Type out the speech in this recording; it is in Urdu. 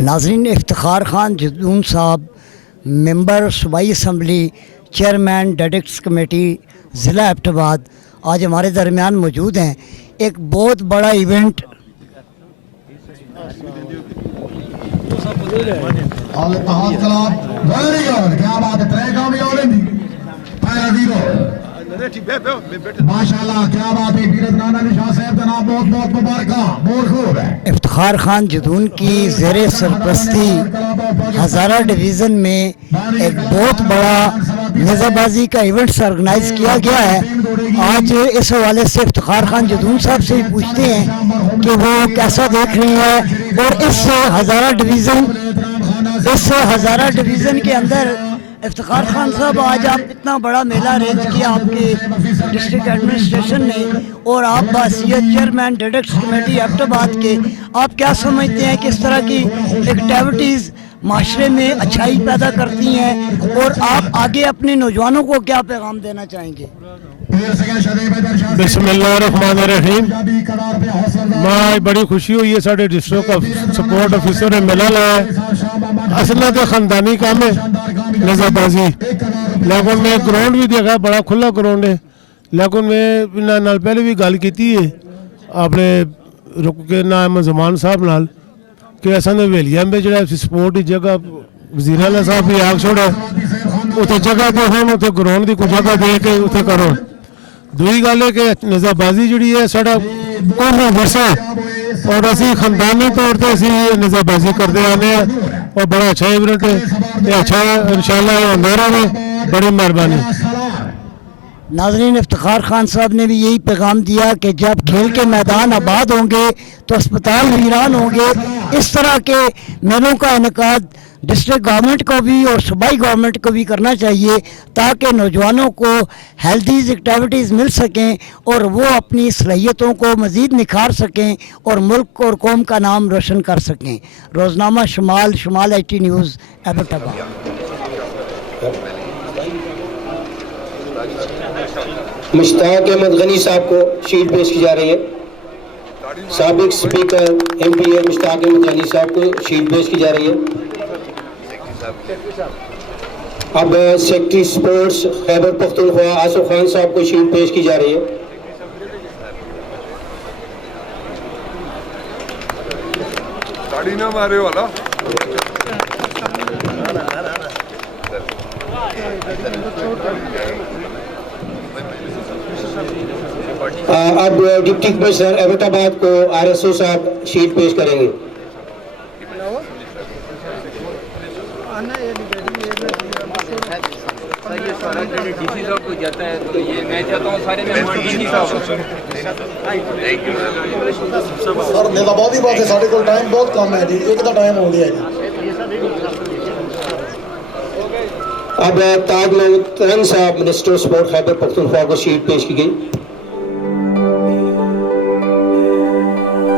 ناظرین، افتخار خان جدون صاحب ممبر صوبائی اسمبلی، چیئرمین ڈیڈکٹس کمیٹی ضلع ایبٹ آباد آج ہمارے درمیان موجود ہیں۔ ایک بہت بڑا ایونٹ افتخار خان جدون کی زیر سرپرستی ہزارہ ڈویژن میں ایک بہت بڑا نیزہ بازی کا ایونٹس آرگنائز کیا گیا ہے۔ آج اس حوالے سے افتخار خان جدون صاحب سے بھی پوچھتے ہیں کہ وہ کیسا دیکھ رہے ہیں، اور اس ہزارہ ڈویژن کے اندر افتخار خان صاحب آج آپ اتنا بڑا میلہ ارینج کیا آپ کے ڈسٹرکٹ ایڈمنسٹریشن نے، اور آپ بحیثیت چیئرمین ڈیڈکٹس کمیٹی ایبٹ آباد کے، آپ کیا سمجھتے ہیں کہ اس طرح کی ایکٹیویٹیز معاشرے میں اچھائی پیدا کرتی ہیں، اور آپ آگے اپنے نوجوانوں کو کیا پیغام دینا چاہیں گے؟ بسم اللہ الرحمن الرحیم۔ میں بڑی خوشی ہوئی ہے سارے ڈسٹرکٹ سپورٹ آفیسر نے میلہ لایا ہے۔ اصل تو خاندانی کام ہے نیزہ بازی، لیکن میں گراؤنڈ بھی دیکھا، بڑا کھلا گراؤنڈ ہے، لیکن میں نال پہلے بھی گل کی ہے اپنے رک کے نام زمان صاحب نال کہ اصل نے ویلیاں میں جڑا سپورٹ کی جگہ وزیر اعلیٰ صاحب بھی آگ چھوڑا اتنے جگہ تو ہوں اتنے گراؤنڈ کی کوئی جگہ دے کے اتنے کرو۔ دوئی گل ہے کہ نیزہ بازی جڑی ہے ساڈا قومی ورثہ ہے، اور اسی خاندانی طور پہ اسی نیزہ بازی کرتے آنے ہیں، اور بڑا اچھا ایونٹ ہے، یہ اچھا انشاءاللہ ہوتا رہے، بڑی مہربانی۔ ناظرین، افتخار خان صاحب نے بھی یہی پیغام دیا کہ جب کھیل کے میدان آباد ہوں گے تو اسپتال ویران ہوں گے۔ اس طرح کے میلوں کا انعقاد ڈسٹرکٹ گورنمنٹ کو بھی اور صوبائی گورنمنٹ کو بھی کرنا چاہیے، تاکہ نوجوانوں کو ہیلتھیز ایکٹیویٹیز مل سکیں اور وہ اپنی صلاحیتوں کو مزید نکھار سکیں اور ملک اور قوم کا نام روشن کر سکیں۔ روزنامہ شمال IT نیوز ایبٹ آباد۔ مشتاق احمد غنی صاحب کو شیٹ پیش کی جا رہی ہے۔ سابق اسپیکر MPA مشتاق احمد غنی صاحب کو شیٹ پیش کی جا رہی ہے۔ اب سیکرٹری سپورٹس خیبر پختونخوا آصف خان صاحب کو شیٹ پیش کی جا رہی ہے۔ اب ڈپٹی کمشنر ایبٹ آباد کو RSO صاحب شیٹ پیش کریں گے۔ سر نیزہ بازی واسطے ساڈے کول ٹائم بہت کم ہے جی، ایک دا ٹائم ہو گیا جی۔ اب تاج محمد ترن صاحب منسٹر سپورٹ خیبر پختونخوا کو شیٹ پیش کی گئی۔